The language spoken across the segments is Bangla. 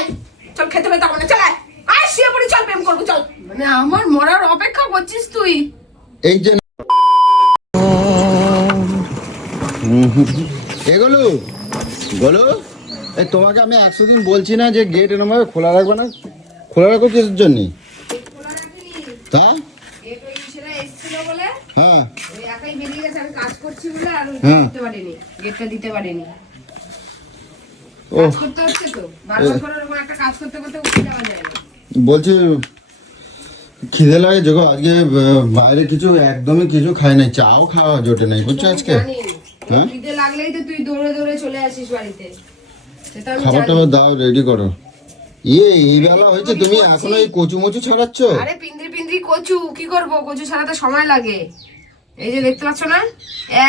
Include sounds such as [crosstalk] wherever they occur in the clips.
আয় চল খেতে চল আয়। আয় শুয়ে পড়ি চল প্রেম করব চল। মানে আমার মরার অপেক্ষা করছিস তুই? এই যে এগুলো বলো এই তোমাকে আমি একশো দিন বলছি না যে গেট এরকম ভাবে খোলা রাখবে না। খোলা রাখো কিসের জন্য? তা? হ্যাঁ। হ্যাঁ। দিতে পারিনি গেটটা দিতে পারিনি ও। বলছি খিদে লাগে যোগো আজকে বাইরে কিছু একদমই কিছু খাই নাই চাও খাওয়া জোটে নাই বুঝছ আজকে? হ্যাঁ? খিদে লাগলেই তো তুই দৌড়ে দৌড়ে চলে আসিস বাড়িতে। খাবার টাবার দাও রেডি করো। ইয়ে এই বেলা হয়েছে তুমি এখনও এই কচু মচু ছাড়াচ্ছ? আরে পিন্দ্রি পিন্দ্রি কচু কি করব? কচু ছাড়াতে সময় লাগে। এই যে দেখতে পাচ্ছ না?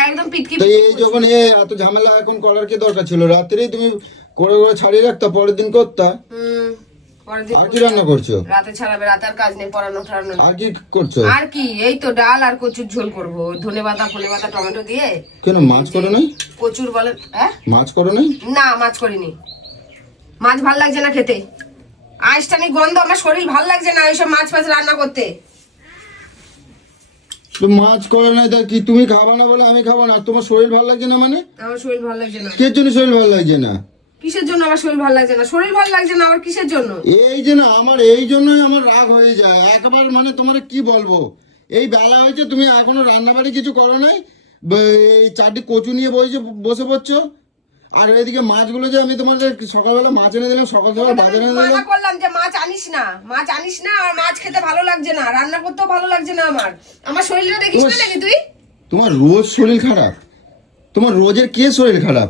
একদম পিটকি এই যখন এ এত ঝামেলা এখন করার কি দরকার ছিল? রাত্রেই তুমি করে করে ছাড়িয়ে রাখতা পরের দিন করতা আর কি রান্না করছ। রাতে ছাড়াবে রাতে আর কাজ নেই পড়ানো ঠড়ানো আর কি করছ? আর কি এই তো ডাল আর কচুর ঝোল করব। ধনে পাতা ফলে পাতা টমেটো দিয়ে কেন মাছ করো নাই? কচুর বলে হ্যাঁ? মাছ করো নাই? না মাছ করিনি। মাছ ভালো লাগছে না খেতে। আইসটানি গন্ধ আমার শরীর ভালো লাগছে না ওইসব মাছ ফাছ রান্না করতে। মাছ করে নাই তা কি তুমি খাবা না বলে আমি খাব না? তোমার শরীর ভালো লাগছে না মানে? আমার শরীর ভালো লাগছে না। কে জন্য শরীর ভালো লাগছে না? কিসের জন্য আমার শরীর ভালো লাগছে না? শরীর ভালো লাগছে না আবার কিসের জন্য? এই যে না আমার এই জন্যই আমার রাগ হয়ে যায়। একবার মানে তোমার কি বলব? এই বেলা হয়েছে তুমি এখনও রান্নাবাড়ি কিছু করো নাই? এই চারটি কচু নিয়ে বসে বসে পড়ছো? আর এদিকে মাছগুলো যে আমি তোমাদের সকালবেলা মাছ এনে দিলাম সকাল সকাল বাজারে এনে দিলাম। করলাম যে মাছ আনিস না মাছ আনিস না আর মাছ খেতে ভালো লাগছে না রান্না করতেও ভালো লাগছে না আমার। আমার শরীরটা দেখিস না নাকি তুই? তোমার রোজ শরীর খারাপ? তোমার রোজের কে শরীর খারাপ?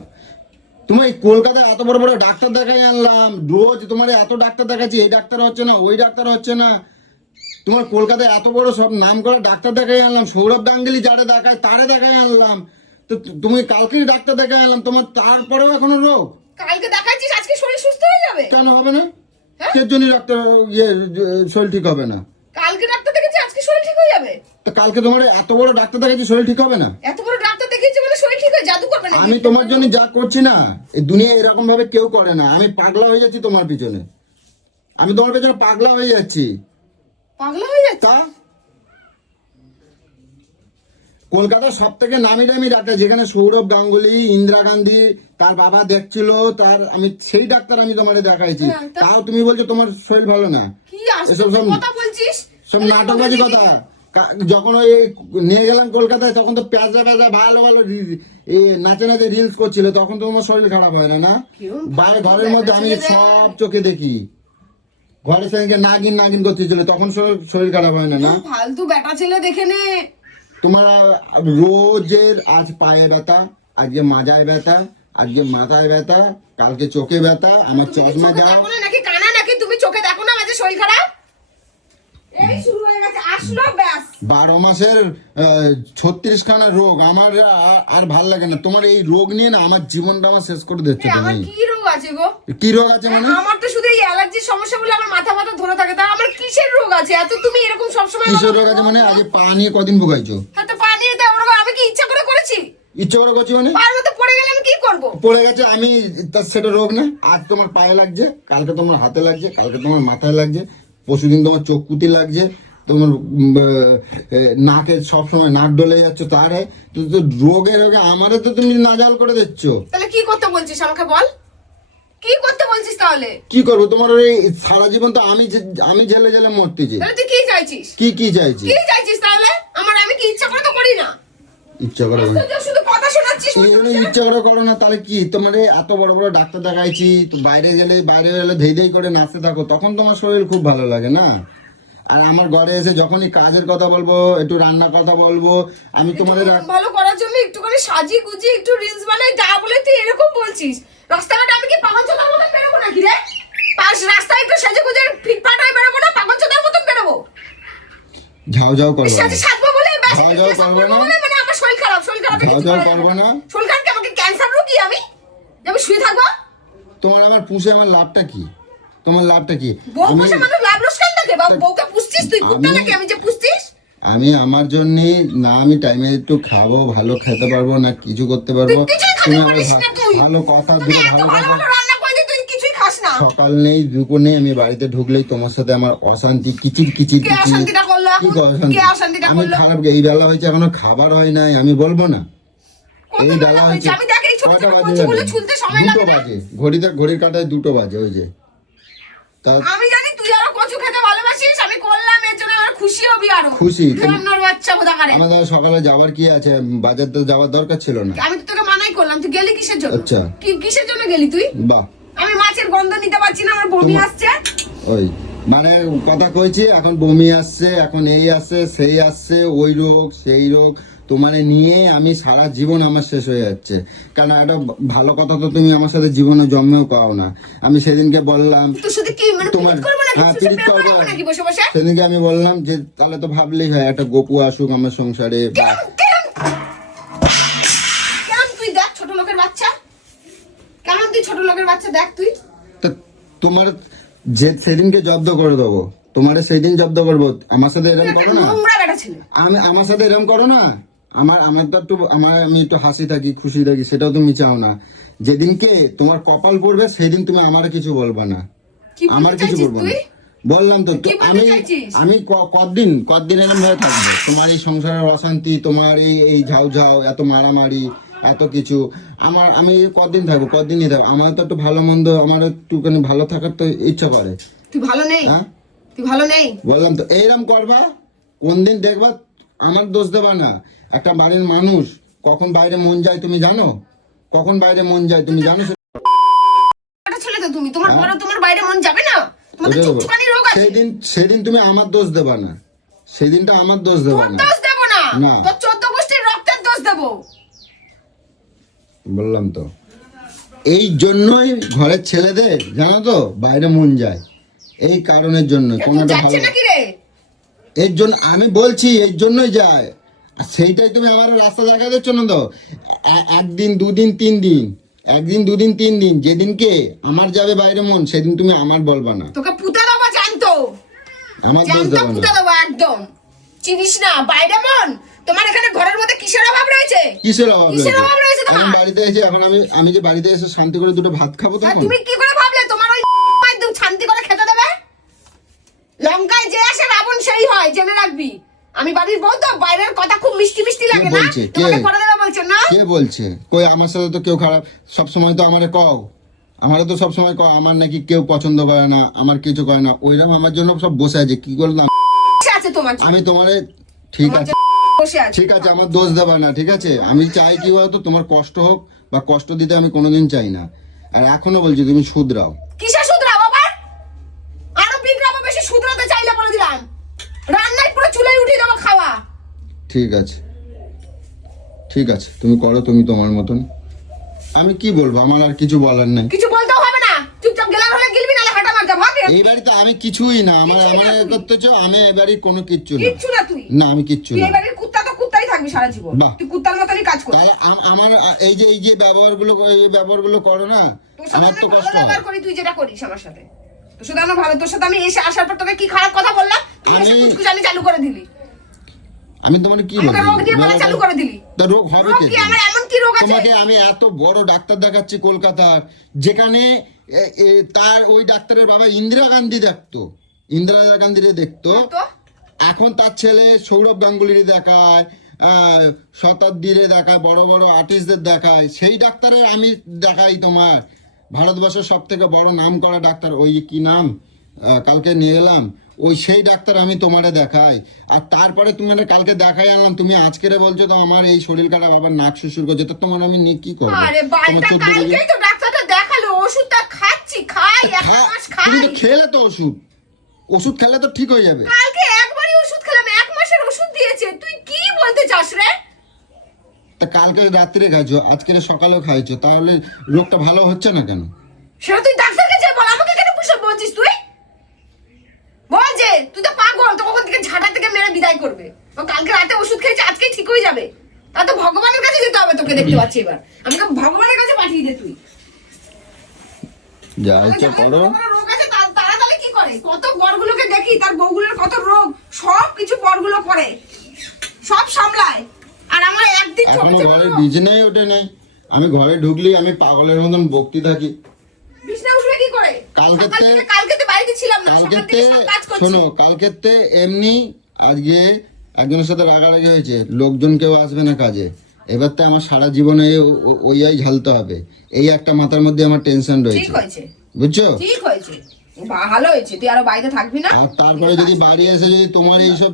তোমার কলকাতায় এত বড় বড় ডাক্তার দেখাই আনলাম। রোজ তোমার এত ডাক্তার দেখাচ্ছি এই ডাক্তার হচ্ছে না ওই ডাক্তার হচ্ছে না। তোমার কলকাতায় এত বড় সব নাম করা ডাক্তার দেখাই আনলাম সৌরভ গাঙ্গুলি যারা দেখায় তারে দেখাই আনলাম। তো তুমি কালকেই ডাক্তার দেখাই আনলাম তোমার তারপরেও এখনও রোগ? কালকে দেখাচ্ছিস আজকে শরীর সুস্থ হয়ে যাবে? কেন হবে না? হ্যাঁ? কে জন্য ডাক্তার ইয়ে শরীর ঠিক হবে না। কালকে ডাক্তার দেখেছি আজকে শরীর ঠিক হয়ে যাবে? তো কালকে তোমার এত বড় ডাক্তার দেখাচ্ছি শরীর ঠিক হবে না? এত বড় ডাক্তার দেখিয়েছি বলে শরীর ঠিক হয়ে জাদু করবে না আমি তোমার জন্য যা করছি না এই দুনিয়া এরকম ভাবে কেউ করে না। আমি পাগলা হয়ে যাচ্ছি তোমার পিছনে। আমি তোমার পিছনে পাগলা হয়ে যাচ্ছি। পাগলা হয়ে যাচ্ছে? তা? কলকাতার সব থেকে নামি দামি ডাক্তার যেখানে সৌরভ গাঙ্গুলি ইন্দিরা গান্ধী তার বাবা দেখছিল তার আমি সেই ডাক্তার আমি তোমার দেখাইছি। হ্যাঁ, তাও তুমি বলছো তোমার শরীর ভালো না। এসব সব- সব নাটকবাজি কথা। যখন ওই নিয়ে গেলাম কলকাতায় তখন তো প্যাজা প্যাজা ভালো ভালো এই নাচে নাচে রিলস করছিল তখন তো তোমার শরীর খারাপ হয় না না? বাইরে ঘরের মধ্যে আমি সব চোখে দেখি। ঘরের সঙ্গে নাগিন নাগিন করতেছিল তখন শরীর- খারাপ হয় না না? ফালতু বেটা ছেলে দেখে নে। তোমার রোজের আজ পায়ে ব্যথা আজকে মাজায় ব্যথা আজকে মাথায় ব্যথা কালকে চোখে ব্যথা আমার চশমা যাও নাকি কানা নাকি? তুমি চোখে দেখো না মাঝে শরীর খারাপ? এই শুরু হয়ে গেছে আসলো ব্যাস বারো মাসের ছত্রিশ খানা রোগ। আমার আর- ভালো লাগে না। তোমার এই রোগ নিয়ে না আমার জীবনটা আমার শেষ করে দিচ্ছ আমার কি রোগ আছে গো? কি রোগ আছে মানে? আমার তো শুধু এই অ্যালার্জির সমস্যা বলে আমার মাথা মাথা ধরে থাকে। তা আমার কিসের রোগ আছে? এত তুমি এরকম সবসময় কিসের রোগ আছে মানে? আগে পা নিয়ে কদিন ভোগাইছো? হ্যাঁ তো পানি দেওয়ার ওরকম আমি কি ইচ্ছা করে করেছি? ইচ্ছে করে করছি মানে? পায়ের মধ্যে পড়ে গেলে আমি কি করব? পড়ে গেছে আমি তার সেটা রোগ না। আজ তোমার পায়ে লাগছে কালকে তোমার হাতে লাগছে কালকে তোমার মাথায় লাগছে পরশুদিন তোমার চোখ কুতি লাগছে তোমার নাকে সবসময় নাক ডলে যাচ্ছে তারে তো তো রোগে রোগে আমারে তো তুমি নাজাল করে দিচ্ছ। তাহলে কি করতে বলছিস আমাকে বল? কি করতে বলছিস তাহলে? কি করব? তোমার ওই সারা জীবন তো আমি আমি জেলে জেলে মরতেছি। তাহলে তুই কি চাইছিস? কি কি চাইছি কি চাইছিস তাহলে? আমার আমি কি ইচ্ছা করে তো করি না। ইচ্ছা করে শুধু কথা শোনাচ্ছিস এই ইচ্ছা করে করো না? তাহলে কি? তোমার এত বড় বড় ডাক্তার দেখাইছি তো বাইরে গেলে বাইরে গেলে ধেই ধেই করে নাচতে থাকো তখন তোমার শরীর খুব ভালো লাগে না? আর আমার ঘরে এসে যখনই কাজের কথা বলব একটু রান্নার কথা বলব আমি তোমাদের ভালো করার জন্য একটুখানি সাজি গুজিয়ে একটু রিলস বানাই যা বলে তুই এরকম বলছিস। রাস্তাঘাটে আমি কি পাগল চোদার মতন বেরোবো নাকি রে? পাশ রাস্তায় একটু সেজে গুজে ফিটফাট হয়ে বেরোবো না পাগল চোদার মতন বেরোবো? ঝাউ ঝাউ করব সাজি সাজে সাজবো বলে যাও, dress করব না। মানে আমার শরীর খারাপ শরীর খারাপ যাও, যাও, পারব না। শরীর খারাপ কি আমাকে ক্যান্সার রোগী আমি? আমি শুয়ে থাকব? তোমার আমার পুষে আমার লাভটা কি? তোমার লাভটা কি? বউ পোষা মানুষ লাভ লোকসান থাকে বা বউকে পুষছিস তুই কুত্তা আমি- নাকি? আমি যে পুষছিস? আমি আমার জন্য না আমি টাইমে একটু খাব ভালো খেতে পারব না কিছু করতে পারব। তুমি আমার ভালো কথা ভালো কথা সকাল নেই দুপুর নেই আমি বাড়িতে ঢুকলেই তোমার সাথে আমার অশান্তি কিচির কিচির আমি? খারাপ এই বেলা হয়েছে এখনও খাবার হয় নাই আমি বলব না। এই বেলা হয়েছে? কটা বাজে দুটো বাজে ঘড়িতে ঘড়ির কাটায় দুটো বাজে ওই যে। তা আমি জানি তুই আরও কচু খেতে ভালোবাসিস আমি করলাম এর জন্য আমার খুশি হবি আরও। খুশি। বাচ্চা বোধাকারে আমাদের সকালে যাওয়ার কি আছে? বাজার তো যাওয়ার দরকার ছিল না। আমি তো তোকে মানাই করলাম তুই গেলি কিসের জন্য? আচ্ছা। কি কিসের জন্য গেলি তুই? বাহ। আমি মাছের গন্ধ নিতে পারছি না আমার বমি আসছে। ওই মানে কথা কইছি এখন বমি আসছে এখন এই আসছে সেই আসছে ওই রোগ সেই রোগ। তোমার নিয়ে আমি সারা জীবন আমার শেষ হয়ে যাচ্ছে। কারণ একটা ভালো কথা তো তুমি আমার সাথে জীবনে জন্মেও পাও না। আমি সেদিনকে বললাম মানে তোমার হ্যাঁ তোর সাথে পিরিত প্রেম করব করব নাকি বসে বসে? সেদিনকে আমি বললাম যে তাহলে তো ভাবলেই হয় একটা গপু আসুক আমার সংসারে তুই দেখ ছোট লোকের বাচ্চা? কেমন তুই ছোট লোকের বাচ্চা দেখ তুই? তো তোমার যে সেদিনকে জব্দ করে দেবো তোমার সেদিন জব্দ করব আমার সাথে এরম করো না। আমি আমার সাথে এরম করো না। আমার আমার তো একটু আমার আমি একটু হাসি থাকি খুশি থাকি সেটাও তুমি চাও না। যেদিনকে তোমার কপাল পড়বে সেদিন তুমি আমার কিছু বলবা না। আমার কিছু বলব না। বললাম তো আমি আমি ক- কতদিন কতদিন এরকম ভাবে থাকব? তোমার এই সংসারের অশান্তি তোমার এই এই ঝাউ ঝাউ এত মারামারি এত কিছু। আমার আমি কতদিন থাকব? কতদিনই থাকব? আমার তো একটু ভালো মন্দ আমার একটুখানি ভালো থাকার তো ইচ্ছা করে। তুই ভালো নেই? হ্যাঁ? তুই ভালো নেই? বললাম তো এইরকম করবা কোন দিন দেখবা আমার দোষ দেবা না। একটা বাড়ির মানুষ কখন বাইরে মন যায় তুমি জানো? কখন বাইরে মন যায় তুমি জানো সেটা? একটা ছেলে তো তুমি তোমার বড় তোমার বাইরে মন যাবে না তোমার তো ওটাই বলব। চুপচুপানি রোগ আছে সেদিন সেদিন তুমি আমার দোষ দেবা না। সেদিনটা আমার দোষ দেবা না। দোষ দেবো না। না। তোর চোদ্দ গোষ্ঠীর রক্তের দোষ দেবো। বললাম তো। এই জন্যই ঘরের ছেলেদের জানো তো বাইরে মন যায়। এই কারণের জন্য কোনো একটা যাচ্ছে ভালো এর জন্য আমি বলছি এর জন্যই যায়। সেইটাই তুমি আমার রাস্তা দেখা দিচ্ছ না তো? একদিন দুদিন তিন দিন একদিন দুদিন তিন দিন যেদিনকে আমার যাবে বাইরে মন সেদিন তুমি আমার বলবা না। তোকে পুঁতে দেবো জানতো? আমার দোষ জানতো দেবো পুঁতে না দেবো একদম। চিনিস না? বাইরে মন? তোমার এখানে ঘরের মধ্যে কিসের অভাব রয়েছে? কিসের অভাব কিসের অভাব রয়েছে তোমার? বাড়িতে এসে এখন আমি আমি যে বাড়িতে এসে শান্তি করে দুটো ভাত খাব তখন? তুমি কি করে ভাবলে? তোমার ওই [laughs] একদম শান্তি করে খেতে দেবে? লঙ্কায় যে আসে রাবণ সেই হয় জেনে রাখবি। আমি বাড়ির বউ তো বাইরের কথা খুব মিষ্টি মিষ্টি লাগে না? তোমাকে দেবে বলছো না? কে বলছে? কই আমার সাথে তো কেউ খারাপ। সব সময় তো আমারে কও। আমারও তো সব সময় কও আমার নাকি কেউ পছন্দ করে না আমার কিছু করে না। ওইরকম আমার জন্য সব বসে আছে কি করলাম? আছে তোমার আমি তোমারে ঠিক আছে। ঠিক আছে আমার দোষ দেবা না ঠিক আছে? আমি চাই কি বলতো তোমার কষ্ট হোক বা কষ্ট দিতে আমি কোনোদিন চাই না। আর এখনও বলছি তুমি শুধরাও। কিসে শুধরাবো আবার? আরও বিগ্রামো বেশি শুধরাতে চাইলে বলে দিলাম। রান্নায় পুরো চুলে উঠিয়ে দেবো খাওয়া। ঠিক আছে। ঠিক আছে তুমি করো তুমি তোমার মতন। আমি কি বলব আমার আর কিছু বলার নাই। কিছু বলতেও হবে না। চুপচাপ গেলার হলে গিলবি নালে হাঁটা মারতে ভাবি এই বাড়িতে আমি কিছুই না আমার আমার করতে চাও আমি এ বাড়ির কোনো কিচ্ছু না। কিচ্ছু না তুই। না আমি কিচ্ছু না। এই বাড়ির কুত্তা তো কুত্তাই থাকবি সারা জীবন। বাহ। তুই কুত্তার মতনই কাজ কর। তাহলে আমার এই যে এই যে ব্যবহারগুলো এই ব্যবহারগুলো করো না আমার তো কষ্ট ব্যবহার করি তুই যেটা করিস আমার সাথে। তোর সাথে আমার ভালো তোর সাথে আমি এসে আসার পর তোকে কি খারাপ কথা বললাম? তুই এসে কুচকুচানি চালু করে দিলি। আমি তোমার কি বলব? রোগ চালু করে দিলি? তা রোগ হবে কি আমার এমন কি রোগ আছে? তোমাকে আমি এত বড় ডাক্তার দেখাচ্ছি কলকাতার যেখানে তার ওই ডাক্তারের বাবা ইন্দিরা গান্ধী দেখতো। ইন্দিরা গান্ধীরে দেখতো। এখন তার ছেলে সৌরভ গাঙ্গুলির দেখায় শতাব্দীরে দেখায় বড় বড় আর্টিস্টদের দেখায়। সেই ডাক্তারের আমি দেখাই তোমার। ভারতবর্ষের সব থেকে বড় নাম করা ডাক্তার ওই কি নাম? কালকে নিয়ে এলাম। ওই সেই ডাক্তার আমি তোমারে দেখাই। আর তারপরে তুমি কালকে দেখাই আনলাম তুমি আজকেরে বলছো তো আমার এই শরীর খারাপ আবার নাক শ্বশুর করছে তো তোমার আমি নিয়ে কি করব? আরে বালটা কালকেই তো ডাক্তারটা দেখাল ওষুধটা খাচ্ছি খাই এক মাস তুমি তো খেলে তো ওষুধ। ওষুধ খেলে তো ঠিক হয়ে যাবে। কালকে একবারই ওষুধ খেলাম এক মাসের ওষুধ দিয়েছে তুই কি বলতে চাস রে? তা কালকে রাত্রে খাইছো আজকের সকালেও খাইছো তাহলে রোগটা ভালো হচ্ছে না কেন? সেটা তুই ডাক্তারকে যে বল আমাকে কেন পুষে বলছিস তুই? বল যে তুই তো পাগল তো কখন থেকে ঝাঁটা থেকে মেরে বিদায় করবে? কালকে রাতে ওষুধ খেয়েছে আজকেই ঠিক হয়ে যাবে। তা তো ভগবানের কাছে যেতে হবে তোকে দেখতে পাচ্ছি এবার। আমাকে ভগবানের কাছে পাঠিয়ে দে তুই। যা ইচ্ছা করো। রোগ আছে তা- তারা তাহলে কি করে? কত বরগুলোকে দেখি তার বউগুলোর কত রোগ সব কিছু বরগুলো করে। সব সামলায়। আর আমার একদিন চোখে ঘরে বিছনাই ওঠে নাই আমি ঘরে ঢুকলেই আমি পাগলের মতন বকতে থাকি বিছনা উঠবে কি করে কালকেতে- কালকেতে বাড়িতে ছিলাম না কালকেতে শোনো কালকেতে এমনি আজকে একজনের সাথে রাগারাগি হয়েছে লোকজন কেউ আসবে না কাজে। এবার তো আমার সারা জীবনে ওইয়াই ঝালতে হবে। এই একটা মাথার মধ্যে আমার টেনশন ঠিক রয়েছে। বুঝছ? ঠিক হয়েছে। ভালো হয়েছে তুই আরও বাড়িতে থাকবি না? আর তারপরে যদি বাড়ি এসে যদি তোমার এইসব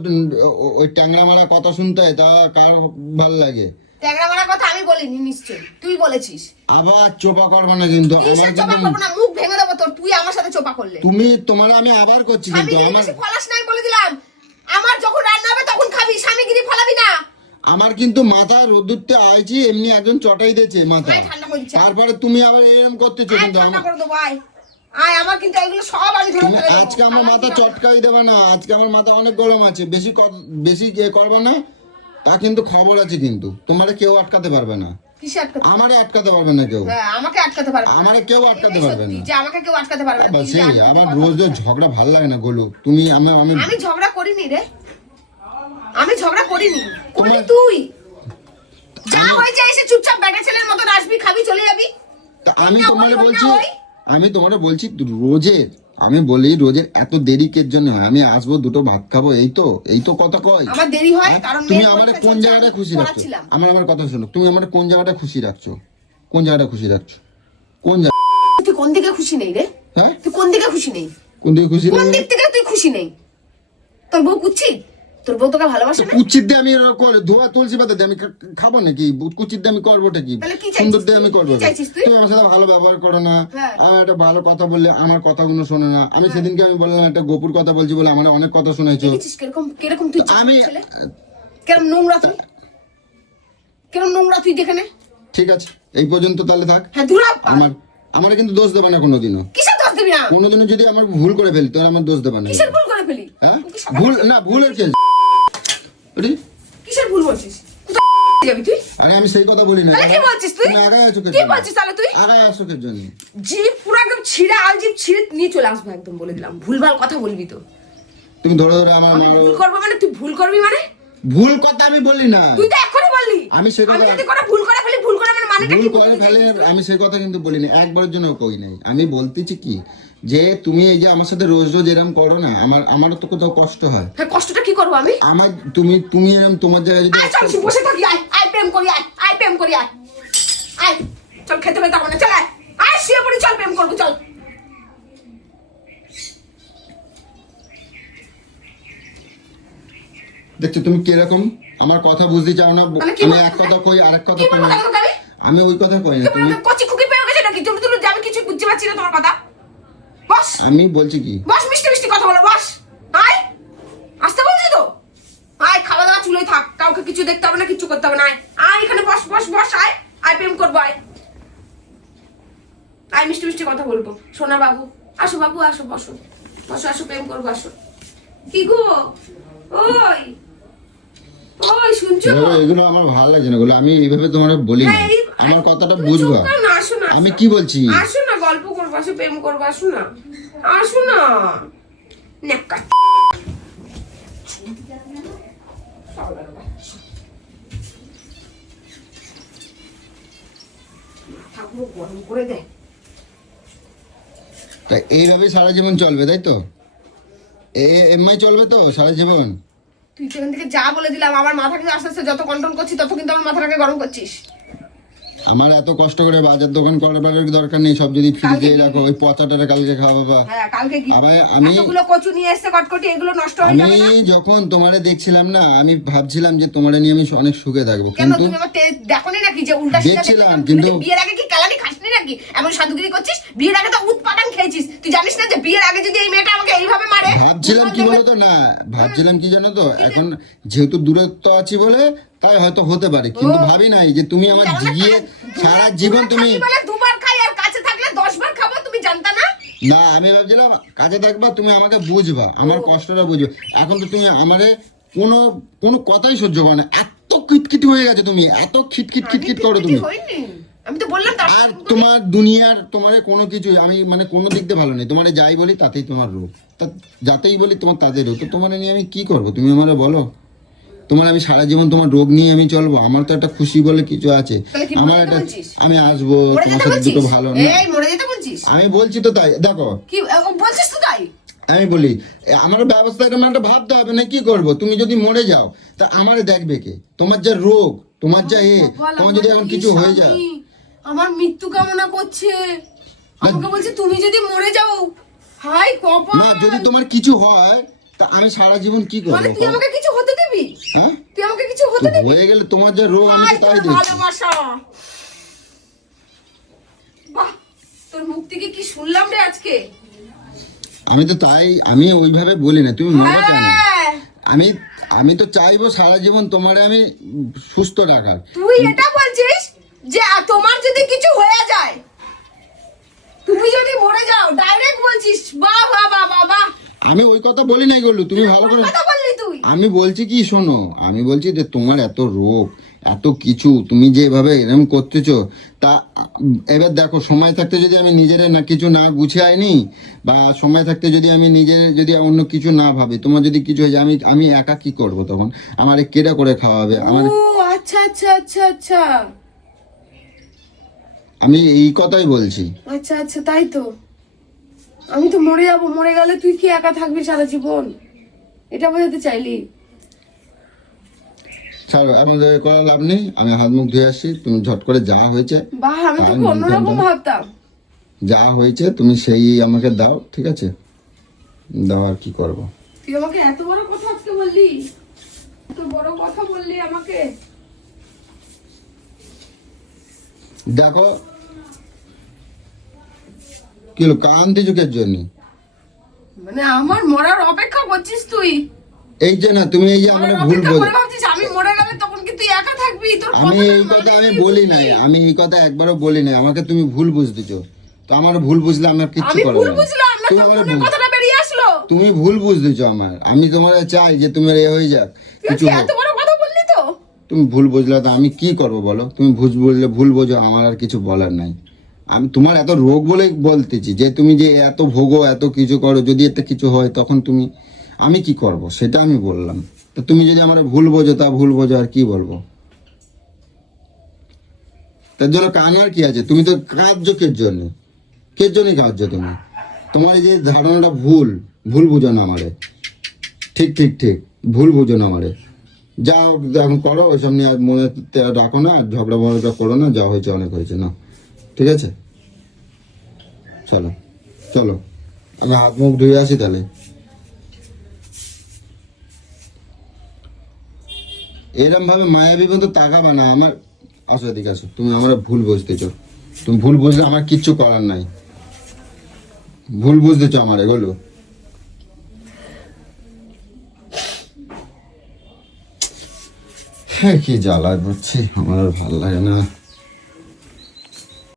ওই ট্যাংরা মারা কথা শুনতে হয় তা কার ভালো লাগে? ট্যাংরা মারার কথা আমি বলিনি নিশ্চয়ই। তুই বলেছিস। আবার চোপা করবে না কিন্তু আমার কিসের চোপা করব না? মুখ ভেঙে দেবো তোর। তুই আমার সাথে চোপা করলে। তুমি তোমার আমি আবার করছি কিন্তু আমার ফলাস নাই বলে দিলাম। আমার যখন রান্না হবে তখন খাবি। স্বামীগিরি ফলাবি না। আমার কিন্তু মাথা রোদ্দুরতে আইছি এমনি একজন চটাই দিয়েছে মাথা তারপরে তুমি আবার এরকম করতেছো কিন্তু ঠান্ডা আমার- করে দেবো আয়। আয় আমার কিন্তু এগুলো সব আমি ধরে আজকে আমার মাথা চটকাই দেবে না। আজকে আমার মাথা অনেক গরম আছে। বেশি বেশি করবে না। তা কিন্তু খবর আছে কিন্তু। তোমারে কেউ আটকাতে পারবে না। আমারে আটকাতে পারবে না কেউ। হ্যাঁ আমাকে আটকাতে পারবে। আমারে কেউ আটকাতে পারবে না। যে আমাকে কেউ আটকাতে পারবে না সেই আমার রোজ রোজ ঝগড়া ভালো লাগে না গোলু। তুমি আমি আমি আমি ঝগড়া করিনি রে। আমি ঝগড়া করিনি। করলি তুই। যা হয়েছে এসে চুপচাপ বেটা ছেলের মতো আসবি খাবি চলে যাবি। আমি তোমারে বলছি আমি তোমারে বলছি রোজের আমি বলি রোজের এত দেরি কের জন্য হয়? আমি আসব দুটো ভাত খাব এই তো এই তো কথা কয় আমার দেরি হয় হ্যাঁ? কারণ তুমি আমার কোন জায়গাটা খুশি রাখছো? আমার আমার কথা শোনো তুমি আমার কোন জায়গাটা খুশি রাখছো? কোন জায়গাটা খুশি রাখছো? কোন জায়গা তুই কোন দিকে খুশি নেই রে? হ্যাঁ? তুই কোন দিকে খুশি নেই? কোন দিকে খুশি কোন দিক থেকে তুই খুশি নেই? তোর বউ কুচ্ছি তোর বউ তোকে ভালোবাসে না? কুচির দিয়ে আমি ধোয়া তুলসী পাতা দিয়ে আমি খাব নাকি? কুচির দিয়ে আমি করবোটা কি? সুন্দর দিয়ে আমি করব? তুমি আমার সাথে ভালো ব্যবহার করো না। হ্যাঁ। আমার একটা ভালো কথা বললে আমার কথাগুলো শোনে না। আমি সেদিনকে আমি বললাম একটা গোপুর কথা বলছি বলে আমার অনেক কথা শোনাইছো কীরকম কীরকম তুই আমি নোংরা তুই? নোংরা তুই দেখে ঠিক আছে এই পর্যন্ত তাহলে থাক। হ্যাঁ দূরা আমার আমার কিন্তু দোষ দেবে না কোনোদিনও। কিসের দোষ দিবি না? কোনোদিনও যদি আমার ভুল করে ফেলি তাহলে আমার দোষ দেবে না। কিসের ভুল করে ফেলি? হ্যাঁ? ভুল না ভুলের কে কিসের ভুল বলছিস? যাবি তুই? আরে আমি সেই কথা বলি না তাহলে কি বলছিস তুই? আগায় আছো কি বলছিস তাহলে তুই? আগায় আছো কেন? জন্য জিপ পুরো একদম ছিঁড়ে আল জিপ ছিঁড়ে নিয়ে চলে আসব একদম বলে দিলাম। ভুলভাল কথা বলবি তো। তুমি ধরে ধরে আমার আমি মারো। ভুল করব মানে? তুই ভুল করবি মানে? ভুল কথা আমি বলি না। তুই তো এখনই বললি। আমি সে কথা- যদি কোনো ভুল করে ফেলি ভুল করে মানে ভুল কি করে ফেলে আমি সেই কথা কিন্তু বলিনি। একবারের জন্য কই নাই। আমি বলতেছি কি যে তুমি এই যে আমার সাথে রোজ রোজ এরকম করো না আমার আমারও তো কোথাও কষ্ট হয়। হ্যাঁ কষ্টটা কি করব আমি? আমার তুমি তুমি এরকম তোমার জায়গায় যদি আয় চল বসে থাকি আয় আয় প্রেম করি আয় আয় প্রেম করি আয়। আয় চল খেতে চল আয়। আয় শুয়ে পড়ি চল প্রেম করব চল। দেখছ তুমি কীরকম? আমার কথা বুঝতে চাও না কি আমি এক কথা কই আরেক কথা কই বলব না। তোকে আমি? ওই কথা কই না তুমি কচি খুকি পেয়ে গেছে নাকি? তুলু যে আমি কিছু বুঝতে পারছি না তোমার কথা। বস। আমি বলছি কি? বস মিষ্টি মিষ্টি কথা বলো বস। আয়। আসতে বলছি তো আয় খাওয়া দাওয়া চুলোই থাক কাউকে কিছু দেখতে হবে না কিছু করতে হবে না। আয় এখানে বস বস বস আয় আয় প্রেম করব আয়। আয় মিষ্টি মিষ্টি কথা বলব। সোনা বাবু আসো বাবু আসো বসো। বসো আসো প্রেম করব আসো। কি গো? ওই ওই শুনছো? এগুলো এগুলো আমার ভালো লাগছে না গুলো আমি এইভাবে তোমার বলি। হ্যাঁ, আমার কথাটা বুঝবা। না, আসো না, আমি কি বলছি? আসো না গল্প করব আসো প্রেম করব আসো না। আসো না। নেকা ঠাকুর গরম করে দেয়। তা এইভাবেই সারা জীবন চলবে তাই তো? এ- এমআই চলবে তো সারা জীবন? তুই সেখান থেকে যা বলে দিলাম আমার মাথা মাথাকে আস্তে আস্তে যত কন্ট্রোল করছি তত কিন্তু আমার মাথাটাকে গরম করছিস। আমার এত কষ্ট করে বাজার দোকান করবার দরকার নেই সব যদি ফ্রিজে রাখো ওই পচাটারে কালকে খাওয়াবা হ্যাঁ কালকে কি? আবার আমি- কচু নিয়ে এসে কটকটি এগুলো নষ্ট হয়ে যাবে আমি যখন তোমারে দেখছিলাম না আমি ভাবছিলাম যে তোমারে নিয়ে আমি অনেক সুখে থাকব। কেন কিন্তু তুমি আমার দেখোনি নাকি যে উল্টা দেখছিলাম, কিন্তু- বিয়ের আগে কি কালানি খাসনি নাকি? এমন সাধুগিরি করছিস? বিয়ের আগে তো উৎপাদন খেয়েছিস। তুই জানিস না যে বিয়ের আগে যদি এই মেয়েটা আমাকে এইভাবে মারে? ভাবছিলাম কি বলতো না ভাবছিলাম কি জানো তো এখন যেহেতু দূরত্ব আছি বলে তাই হয়তো হতে পারে। কিন্তু ভাবি নাই যে তুমি আমার জানো না, গিয়ে দূরে- সারা জীবন তুমি বলে দুবার খাই আর কাছে থাকলে দশবার খাব তুমি জানতা না? না আমি ভাবছিলাম কাজে থাকবা তুমি আমাকে বুঝবা আমার কষ্টটা বুঝবে। এখন তো তুমি আমারে কোনো কোনো কথাই সহ্য করো না। এত খিটখিট হয়ে গেছে তুমি এত খিটখিট খিটখিট করো তুমি। আমি তো বললাম আর তোমার দুনিয়ার তোমার কোনো কিছু আমি মানে কোনো দিক দিয়ে ভালো নেই। তোমার যাই বলি তাতেই তোমার রূপ। তা যাতেই বলি তোমার তাদের রূপ। তো তোমার নিয়ে আমি কি করব? তুমি আমারে বলো। তোমার আমি সারা জীবন তোমার রোগ নিয়ে আমি চলবো? আমার তো একটা খুশি বলে কিছু আছে। আমার মরে একটা আমি আসব তোমার সাথে দুটো ভালো না। আমি বলছি তো তাই দেখো। কি বলছিস তো তাই? আমি বলি আমার ব্যবস্থা এরকম একটা ভাবতে হবে না কি করব? তুমি যদি মরে যাও তা আমারে দেখবে কে? তোমার যা রোগ তোমার যা এ তোমার যদি এখন কি কিছু হয়ে যায়। আমার মৃত্যু কামনা করছে। আমাকে বলছে তুমি যদি মরে যাও হাই কপাল না যদি তোমার কিছু হয় তা আমি সারা জীবন কি করব মানে তুই আমাকে কিছু হতে দিবি? হ্যাঁ? তুই আমাকে কিছু হতে দিবি? হয়ে গেলে তোমার যা রোগ আমি তো তাই ভালোবাসা। বাহ তোর মুখ থেকে কি শুনলাম রে আজকে? আমি তো তাই আমি ওইভাবে বলি না তুমি মরো কেন? হ্যাঁ। আমি আমি তো চাইব সারা জীবন তোমারে আমি সুস্থ রাখার। তুই এটা বলছিস যে তোমার যদি কিছু হয়ে যায় তুমি যদি মরে যাও ডাইরেক্ট বলছিস বাহ বাহ বাহ বাহ বাহ। আমি ওই কথা বলি নাই গল্লু তুমি ভালো করে আমি বলছি কি শোনো আমি বলছি যে তোমার এত রোগ এত কিছু তুমি যেভাবে এরকম করতেছো তা এবার দেখো সময় থাকতে যদি আমি নিজের না কিছু না গুছিয়ে আইনি বা সময় থাকতে যদি আমি নিজের যদি অন্য কিছু না ভাবি তোমার যদি কিছু হয়ে যায় আমি আমি একা কি করব তখন? আমার কেটা করে খাওয়াবে? আমার ও আচ্ছা আচ্ছা আচ্ছা আচ্ছা। আমি এই কথাই বলছি। আচ্ছা আচ্ছা তাই তো। আমি তো মরে যাব মরে গেলে তুই কি একা থাকবি সারা জীবন? এটা বোঝাতে চাইলি। ছাড়ো এখন এ করার লাভ নেই আমি হাত মুখ ধুয়ে আসছি তুমি ঝট করে যা হয়েছে বাহ আমি তো অন্যরকম ভাবতাম। যা হয়েছে তুমি সেই আমাকে দাও ঠিক আছে? দাও আর কি করব। তুই আমাকে এত বড় কথা আজকে বললি? এত বড় কথা বললি আমাকে? দেখো কি হলো? কান্তি চোখের জন্য? মানে আমার মরার অপেক্ষা করছিস তুই। এই যে না তুমি এই যে আমরা ভুল বল আমি মরে গেলে তখন কি তুই একা থাকবি? তোর আমি এই কথা আমি বলি নাই আমি এই কথা একবারও বলি নাই আমাকে তুমি ভুল বুঝতেছো। তো আমার ভুল বুঝলে আমার কিচ্ছু করার ভুল। বুঝলাম না তুমি আমার ভুল- কথাটা বেরিয়ে আসলো। তুমি ভুল বুঝতেছো আমার আমি তোমার চাই যে তুমি এ হয়ে যাক কিছু এত বড় কথা বললি তো? তুমি ভুল বুঝলে তো আমি কি করব বলো? তুমি ভুল বুঝলে ভুল বোঝো আমার আর কিছু বলার নাই। আমি তোমার এত রোগ বলে বলতেছি যে তুমি যে এত ভোগো, এত কিছু করো, যদি এতে কিছু হয় তখন তুমি, আমি কি করব? সেটা আমি বললাম। তো তুমি যদি আমার ভুল বোঝো, তা ভুল বোঝো, আর কি বলব? তার জন্য কানার কি আছে? তুমি তো কাঁদছো কের জন্য? কের জন্যই কাঁদছো তুমি? তোমার এই যে ধারণাটা ভুল ভুল বুঝো না আমারে। ঠিক ঠিক ঠিক, ভুল বুঝো না আমারে। যা এখন করো, ওইসব নিয়ে মনে রাখো না ঝগড়া বড়টা করো না, যা হয়েছে অনেক হয়েছে না ঠিক আছে? চলো চলো। আমি হাত মুখ ধুয়ে আসি তাহলে। এরম ভাবে মায়াবী বন্ধু তাকাবা না আমার আসো এদিকে আসো, তুমি আমার ভুল বুঝতেছ। তুমি ভুল বুঝলে আমার কিচ্ছু করার নাই। ভুল বুঝতেছ আমার এগুলো হ্যাঁ কি জ্বালায় পড়ছি আমার আর ভালো লাগে না।